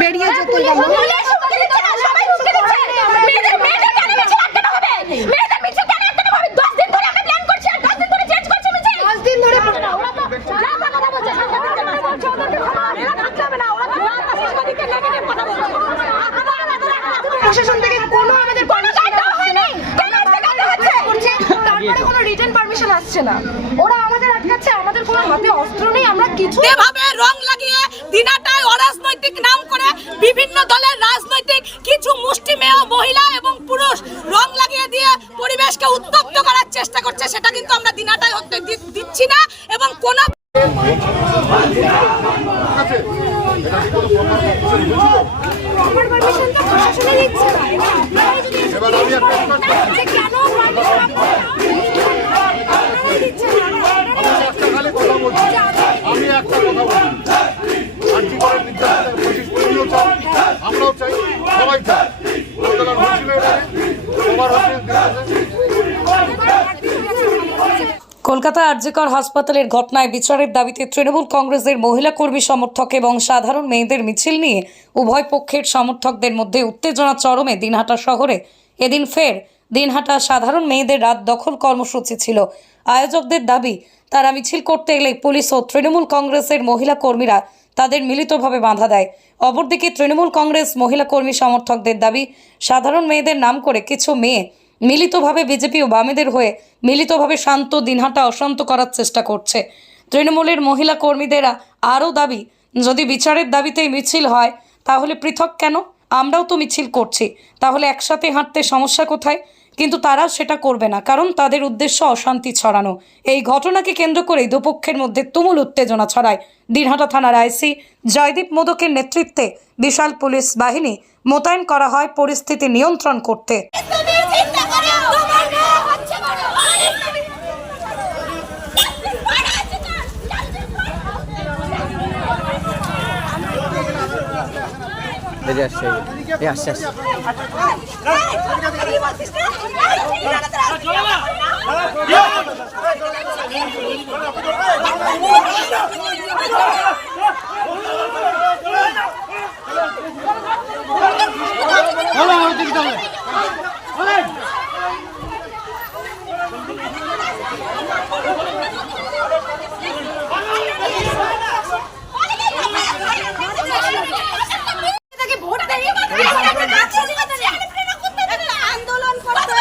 বেরিয়ে যেতে হবে দশ দিন ধরে প্রশাসন থেকে কোনো আমাদের পারমিশন করছে তারপরে কোনো রিটার্ন পারমিশন না। ওরা আমাদের আটকাচ্ছে আমাদের কোনো হাতে অস্ত্র নেই আমরা কিছু এভাবে রং লাগিয়ে দিনাটায় অরাজনৈতিক নাম করে বিভিন্ন দলের রাজনৈতিক কিছু মুষ্টিমেয় মহিলা এবং পুরুষ রং লাগিয়ে দিয়ে পরিবেশকে উত্তপ্ত করার চেষ্টা করছে সেটা কিন্তু আমরা দিনাটায় হতে দিচ্ছি না এবং কোনো আমার পারমিশন তো প্রশাসনে দিচ্ছে না। এবার আপনারাই যদি যে কেন পারমিশন দিচ্ছে না খালি কথা বলছি আমি একটা কথা বলছি আর্জি করার নির্যাতন পঁচিশ পনেরো চাই আমরাও চাই সবাই চাই আন্দোলন হয়েছিল এখানে ওভার হচ্ছে কলকাতা আরজিকর হাসপাতালের ঘটনায় বিচারের দাবিতে তৃণমূল কংগ্রেসের মহিলা কর্মী সমর্থক এবং সাধারণ মেয়েদের মিছিল নিয়ে উভয় পক্ষের সমর্থকদের মধ্যে উত্তেজনা চরমে দিনহাটা শহরে। এদিন ফের দিনহাটা সাধারণ মেয়েদের রাত দখল কর্মসূচি ছিল। আয়োজকদের দাবি, তারা মিছিল করতে এলে পুলিশ ও তৃণমূল কংগ্রেসের মহিলা কর্মীরা তাদের মিলিতভাবে বাধা দেয়। অপরদিকে তৃণমূল কংগ্রেস মহিলা কর্মী সমর্থকদের দাবি, সাধারণ মেয়েদের নাম করে কিছু মেয়ে মিলিতভাবে বিজেপি ও বামেদের হয়ে মিলিতভাবে শান্ত, দিনহাটা অশান্ত করার চেষ্টা করছে। তৃণমূলের মহিলা কর্মীদেরা আরও দাবি, যদি বিচারের দাবিতেই মিছিল হয়, তাহলে পৃথক কেন? আমরাও তো মিছিল করছি। তাহলে একসাথে হাঁটতে সমস্যা কোথায়? কিন্তু তারা সেটা করবে না, কারণ তাদের উদ্দেশ্য অশান্তি ছড়ানো। এই ঘটনাকে কেন্দ্র করেই দুপক্ষের মধ্যে তুমুল উত্তেজনা ছড়ায়। দিনহাটা থানার আইসি জয়দীপ মোদকের নেতৃত্বে বিশাল পুলিশ বাহিনী মোতায়েন করা হয় পরিস্থিতি নিয়ন্ত্রণ করতে। বেরিয়ে আসছে। এই আসছে আসছে। তাকে ভোট দেয়নি আন্দোলন করতে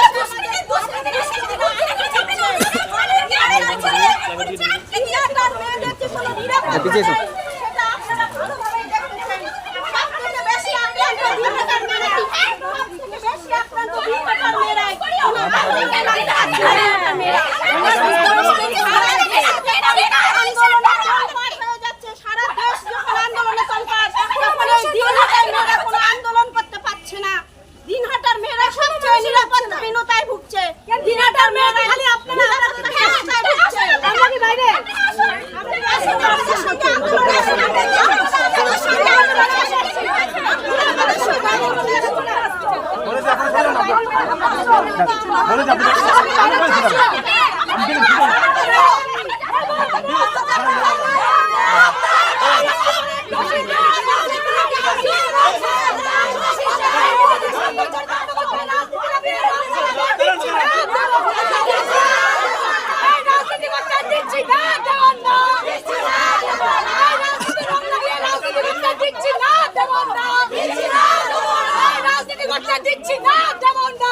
পিছিয়ে এসো। সারা দেশ যখন আন্দোলনে চলকার তখন এই দিনহাটার মেয়েরা কোনো আন্দোলন করতে পারছে না দিনহাটার মেয়েরা সবচেয়ে নিরাপত্তাহীনতায় ভুগছে দিনহাটার মেয়েরা খালি আপনারা হেনস্থায় ভুগছে আমরা কি বাইরে আমাদের সঙ্গে আন্দোলনে আসুন। আমাদের সঙ্গে আন্দোলনে আসুন। আমাদের সঙ্গে আন্দোলনে আসুন। দিচ্ছি না যেমন না দিচ্ছি না যেমন না জীবন নিয়ে দিচ্ছি না দিচ্ছি না শান্ত দিনে অশান্ত হতে দিচ্ছি না যেমন না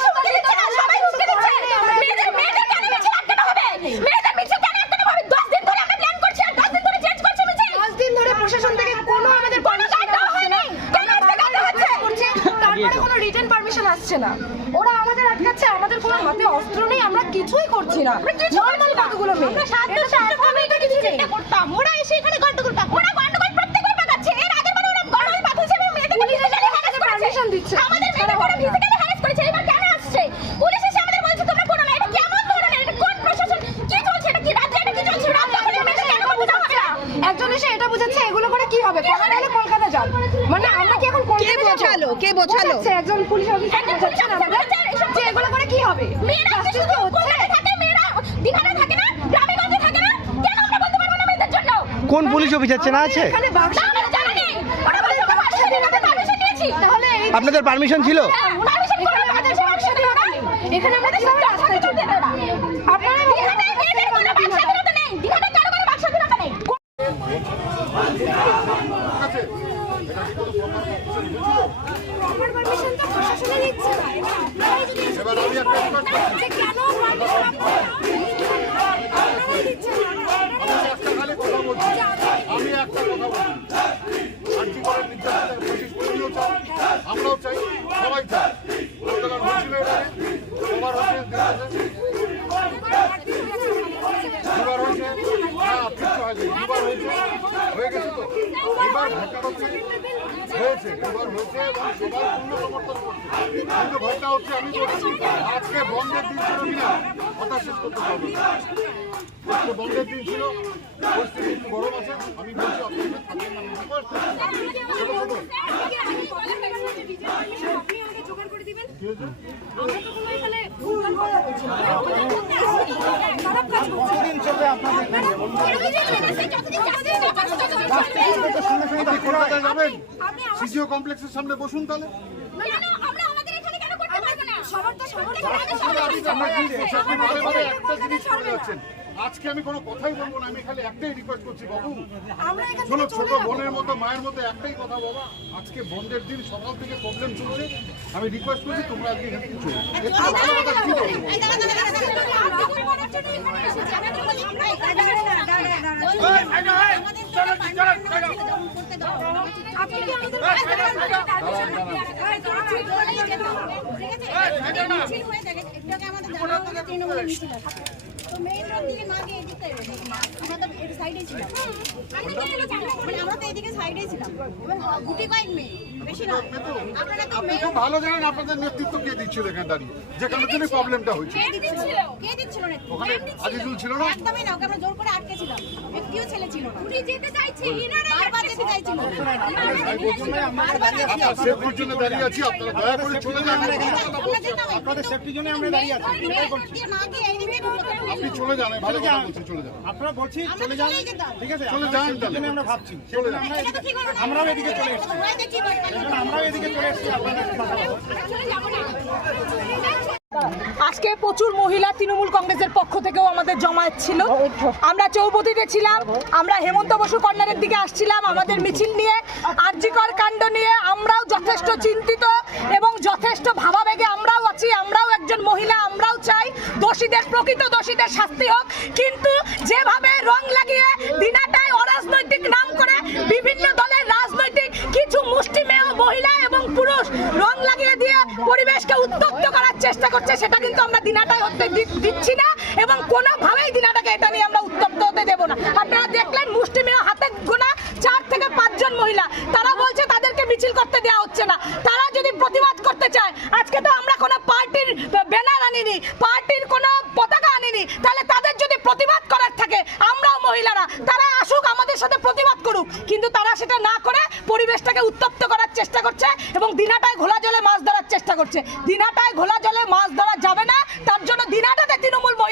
আসছে না। ওরা আমাদের আটকাচ্ছে আমাদের কোনো হাতে অস্ত্র নেই আমরা কিছুই করছি না। নর্মাল কতগুলো মেয়ে? এটা কিছু করতাম। ওরা এসে এখানে গন্ডগোল ওরা গন্ডগোল প্রত্যেকবার পাকাচ্ছে এর বার ওরা গন্ডগোল পাকাচ্ছে এবং মেয়েদের করেছে। দিচ্ছে। আমাদের মেয়েদের ফিজিক্যালি হ্যারাস করেছে। এবার কেন আসছে? পুলিশ এসে আমাদের বলছে তোমরা করো না। এটা কেমন ধরনের? এটা কোন প্রশাসন? কি চলছে? এটা কি রাজ্যে? এটা কি চলছে? কেন বোঝা হচ্ছে না? একজন এসে এটা বুঝাচ্ছে এগুলো করে কি হবে? কলকাতা যান। মানে আমরা কি যাব? বোঝালো? কে বোঝালো? একজন পুলিশ অফিসার বোঝাচ্ছেন আমাদের যে এগুলো করে কি হবে মেয়েরা শুধু কি কলকাতায় থাকে মেয়েরা দিনহাটা থাকে না গ্রামে গঞ্জে থাকে না কেন আমরা বলতে পারব না মেয়েদের জন্য কোন পুলিশ অফিসার চেনা আছে আপনাদের পারমিশন ছিল এখানে আমাদের আমাদের নেই। এখানে আমরা কীভাবে রাস্তায় চলতে? আপনারা দিনহাটায় মেয়েদের কোনো বাক স্বাধীনতা নেই দিনহাটায় কারও কোনো বাক স্বাধীনতা নেই আছে এটা কি কোনো প্রমাণ আমার পারমিশন তো প্রশাসনে দিচ্ছে না এবার আপনারাই যদি এসে এবার আমি একটা request করছি। যে কেন পারমিশন আপনারা দিচ্ছেন না আমি একটা খালি কথা বলছি আমি একটা কথা বলছি আর্জি করার নির্যাতনের পঁচিশ পরিও চাই আমরাও চাই সবাই চাই আন্দোলন হয়েছিল এর আগে সবার হচ্ছে দুবার হয়েছে না কিচ্ছু হয়নি দুবার হয়েছে হয়ে গেছে তো এবার ভোটটা হচ্ছে হয়েছে এবং সবাই পূর্ণ সমর্থন করছে। কিন্তু ভোটটা হচ্ছে আমি বলছি আজকে বন্ধের দিন ছিল কিনা কথা করতে পারব আজকে বন্ধের দিন ছিল পরিস্থিতি একটু গরম আছে আমি বলছি আপনাদের থাকবেন না। ছোট ছোট আপনি আমাকে সিজিও কমপ্লেক্সের সামনে বসুন তাহলে আমরা আমাদের এখানে কেন করতে পারব সবার তো সামর্থ্য আছে। আপনি আপনি বারে বারে একটা জিনিস করে যাচ্ছেন আজকে আমি কোনো কথাই বলব না আমি খালি একটাই রিকোয়েস্ট করছি বাবু শোনো ছোট বোনের মতো মায়ের মতো একটাই কথা বাবা আজকে বন্ধের দিন সকাল থেকে প্রবলেম চলছে আমি রিকোয়েস্ট করছি তোমরা আজকে এখান থেকে চলে যাও। এর থেকে ভালো কথা কি বলব আপনি কি আমাদের আমরা তো এদিকে সাইডে ছিলাম গুটি কয়েক মেয়ে বেশি নয় আপনারা তো আপনি খুব ভালো জানেন আপনাদের নেতৃত্ব কে দিচ্ছিল এখানে দাঁড়িয়ে। যেখানে জন্য প্রবলেমটা হয়েছে কে দিচ্ছিল? কে দিচ্ছিল ওখানে আজিজুল ছিল না? একদমই না ওকে আমরা জোর করে আটকেছিলাম একটিও ছেলে ছিল না। উনি যেতে চাইছে ইনারা বারবার যেতে চাইছিল। আপনার সেফটির জন্য দাঁড়িয়ে আছি আপনারা দয়া করে চলে যান আমি কোনো কথা বলছি না। আপনাদের সেফটির জন্য আমরা দাঁড়িয়ে আছি। না গিয়ে এইদিকে ঢুকতে আপনি চলে যান ভালো কথা বলছি চলে যান। আপনারা বলছি চলে যান। ঠিক আছে চলে যান তাহলে। আমরা ভাবছি। চলে যান। আমরাও এদিকে চলে এসেছি। আমরাও এদিকে চলে এসেছি আপনাদের কথা। আজকে প্রচুর মহিলা তৃণমূল কংগ্রেসের পক্ষ থেকেও আমাদের জমায়েত ছিল। আমরা চৌপতিতে ছিলাম, আমরা হেমন্ত বসু কর্নারের দিকে আসছিলাম আমাদের মিছিল নিয়ে আর্যিকর কাণ্ড নিয়ে আমরাও যথেষ্ট চিন্তিত এবং যথেষ্ট ভাবাবেগে আমরাও আছি, আমরাও একজন মহিলা, আমরাও চাই দোষীদের, প্রকৃত দোষীদের শাস্তি হোক। কিন্তু যেভাবে রং লাগিয়ে দিনাটায় অরাজনৈতিক নাম করে বিভিন্ন দলের রাজনৈতিক কিছু মুষ্টিমেয় মহিলা এবং পুরুষ রং লাগিয়ে দিয়ে পরিবেশকে উত্তপ্ত করার চেষ্টা করছে সেটা কিন্তু আমরা দিনাটায় হতে দিচ্ছি না এবং কোনোভাবেই দিনাটাকে এটা নিয়ে আমরা উত্তপ্ত হতে দেব না আপনারা দেখলেন মুষ্টিমেয় হাতে গোনা চার থেকে পাঁচজন মহিলা তারা বলছে তাদেরকে মিছিল করতে দেওয়া হচ্ছে না। তারা যদি প্রতিবাদ করতে চায়, আজকে তো আমরা কোনো পার্টির ব্যানার আনিনি, পার্টির কোনো পতাকা আনিনি, তাহলে তাদের যদি প্রতিবাদ করার থাকে, আমরাও মহিলারা, তারা আসুক, আমাদের সাথে প্রতিবাদ করুক। কিন্তু তারা সেটা না করে পরিবেশটাকে উত্তপ্ত করার চেষ্টা করছে এবং দিনাটায় ঘোলা জলে মাছ ধরার চেষ্টা করছে। দিনাটায় ঘোলা জলে মাছ ধরা যাবে না, তার জন্য দিনাটাতে তৃণমূল মহিলা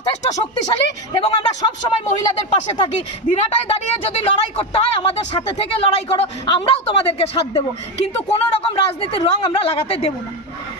যথেষ্ট শক্তিশালী এবং আমরা সব সময় মহিলাদের পাশে থাকি। দিনাটায় দাঁড়িয়ে যদি লড়াই করতে হয়, আমাদের সাথে থেকে লড়াই করো, আমরাও তোমাদেরকে সাথ দেবো। কিন্তু কোনো রকম রাজনীতির রং আমরা লাগাতে দেবো না।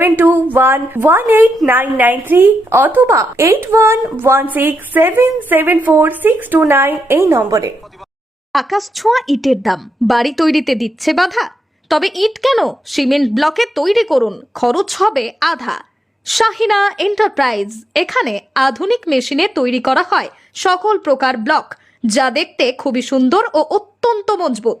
seven two one one eight nine nine three অথবা eight one one six seven seven four six two nine এই নম্বরে। আকাশ ছোঁয়া ইটের দাম। বাড়ি তৈরিতে দিচ্ছে বাধা। তবে ইট কেন? সিমেন্ট ব্লকে তৈরি করুন। খরচ হবে আধা। শাহিনা এন্টারপ্রাইজ, এখানে আধুনিক মেশিনে তৈরি করা হয় সকল প্রকার ব্লক, যা দেখতে খুবই সুন্দর ও অত্যন্ত মজবুত।